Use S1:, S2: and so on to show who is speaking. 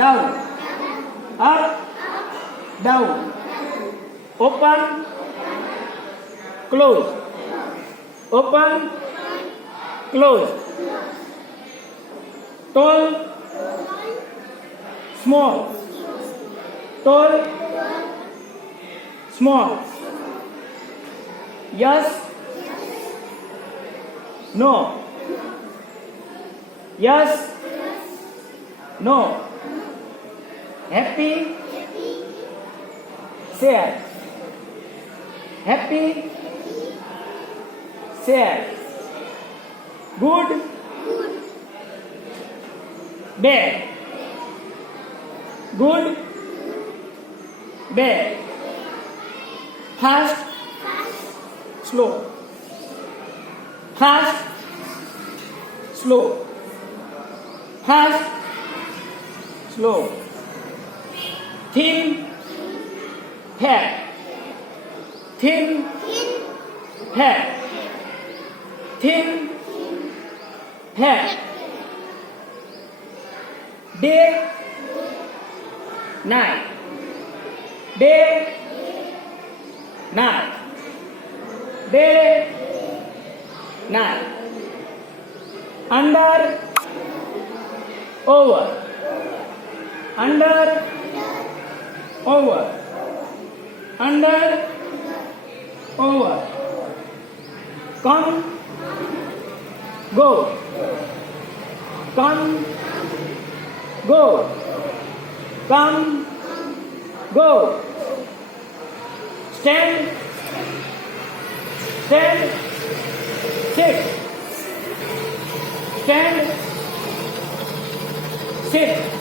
S1: down, up, down, open, close, open, close, tall, small, tall, small, yes, no, yes, no, happy, sad, happy, sad, good, bad, good, bad, fast, slow, fast, slow, fast, slow, thin, fat, thin, fat, thin, fat, day, night, day, night, day, night, under, over, under, over, under, over, come, go, come, go, come, go, stand, stand, sit, stand, sit,